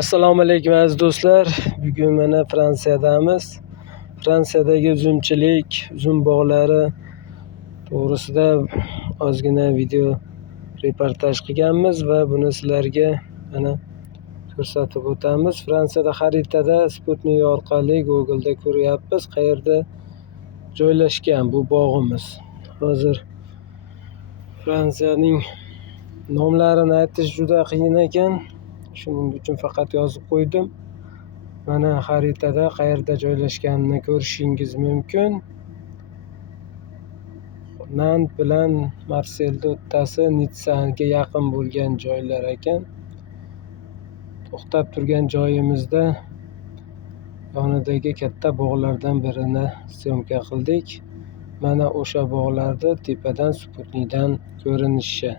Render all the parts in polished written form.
Assalomu alaykum aziz do'stlar. Bugun mana Fransiyadamiz. Fransiyadagi uzumchilik, uzum bog'lari to'g'risida ozgina video reportaj qilganmiz va buni sizlarga mana ko'rsatib o'tamiz. Fransiyada xaritada Sputnik orqali Google'da ko'ryapmiz, qayerda joylashgan bu bog'imiz. Hozir Fransiyaning nomlarini aytish juda qiyin ekan. Shuning uchun faqat yozib qo'ydim. Mana xaritada qayerda joylashganini ko'rishingiz mumkin. Nant bilan Marselni o'rtasi, Nitsaga yaqin bo'lgan joylar ekan. To'xtab turgan joyimizda yonidagi katta bog'lardan birini syomka qildik. Mana o'sha bog'larni tepadan Sputnikdan ko'rinishi.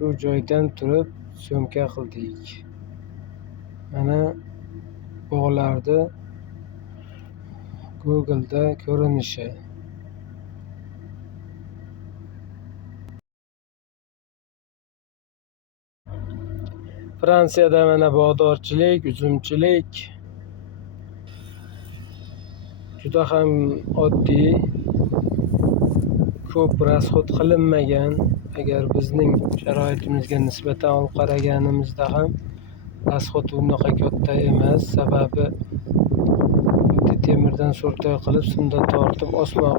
Shu joydan turib syomka qildik. Mana bog'larni Google'da ko'rinishi. Fransiyada mana bog'dorchilik, uzumchilik juda ham oddiy, ko'p rasxod qilinmagan. Agar bizning sharoitimizga nisbatan olib qaraganimizda ham rasxod unaqa katta emas. Sababi temirdan so'rtoy qilib simda tortib,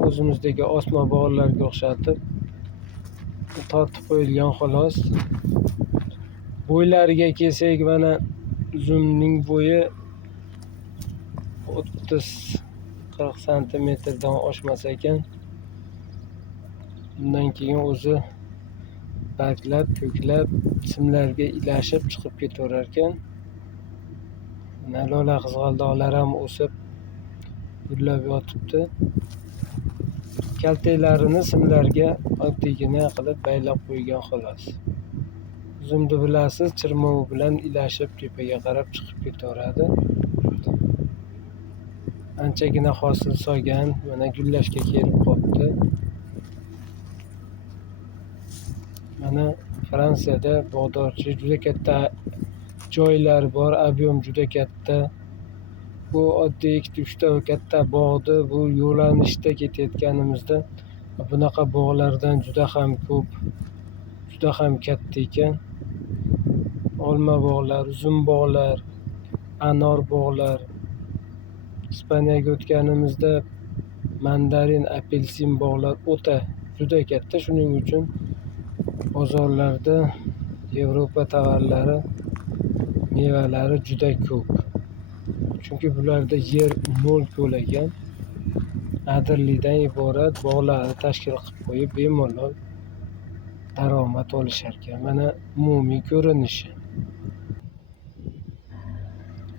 o'zimizdagi osma bog'larga o'xshatib tortib qo'yilgan xolos. Bo'ylariga kelsak, mana uzumning bo'yi 30-40 santimetrdan oshmas ekan. Undan keyin o'zi barglab, ko'klab, simlarga ilashib chiqib ketaverar ekan. Lola qizg'aldoqlar ham o'sib gullab yotibdi. Kaltaklarini simlarga oddiygina qilib baylab qo'ygan xolos. Uzumni bilasiz, chirmovi bilan ilashib tepaga qarab chiqib ketaveradi. Anchagina hosil solgan, mana gullashga kelib qolibdi. Mana Fransiyada bog'dorchilik juda katta joylar bor, ob'yom juda katta. Bu oddiy 2-3 ta katta bog'ni bu yo'lanishda ketayotganimizda bunaqa bog'lardan juda ham ko'p, juda ham katta ekan. Olma bog'lar, uzum bog'lar, anor bog'lar. Ispaniyaga o'tganimizda mandarin, apelsin bog'lar o'ta juda katta. Shuning uchun bozorlarda Yevropa tovarlari, mevalari juda ko'p. Chunki bularda yer mo'l ko'lagan, adirlikdan iborat bog'larni tashkil qilib qo'yib bemalol daromad olishar ekan. Mana umumiy ko'rinishi.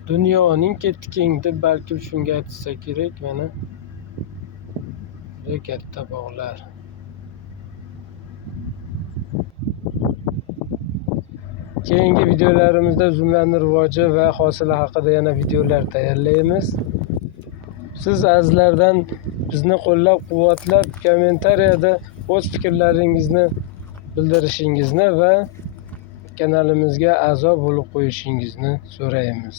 Dunyoning ketdi-keng deb balki shunga aytsa kerak. Mana juda katta bog'lar. Keyingi videolarimizda uzumlarning rivoji va hosili haqida yana videolar tayyorlaymiz. Siz azizlardan bizni qo'llab-quvvatlab, kommentariyada o'z fikrlaringizni bildirishingizni va kanalimizga a'zo bo'lib qo'yishingizni so'raymiz.